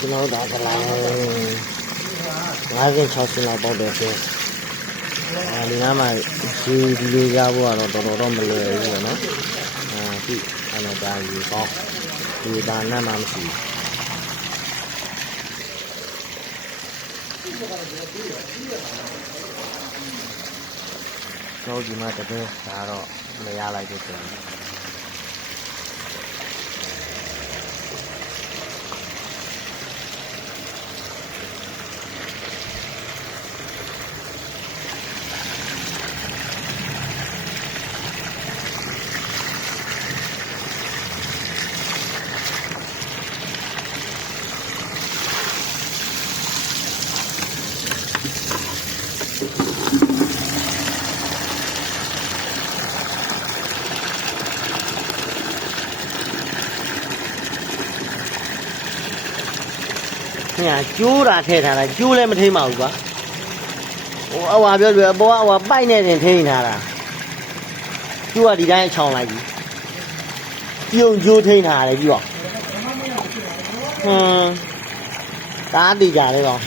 ကျွန်တော်ဒါကလာ50-60လောက်ပေါက်တယ်ဆိုဒီနားမှာဒီလိုရဖို့ကတော့တော်တော်မလွယ်ဘူးပေါ့နော်ဒီအဲ့တော့ဒါကြီးပေါက်ဒီဒါနဲ့မှမရှိတော့ဒီမှာတကယ်ဒါတော့မရလိုက်သေးတယ်ညာကျိုးတာထည့်ထားတာကျိုးလည်းမထိမ့်ပါဘူးကွာဟိုအဝါပြောလို့အပေါ်ကအဝါပိုက်နေတင်ထိမ့်ထားတာကျိုးကဒီတိုင်းချောင်းလိုက်ပြီပြုံကျိုးထိမ့်ထားတယ်ပြီးတော့ဒါတည်ကြတယ်ကောင်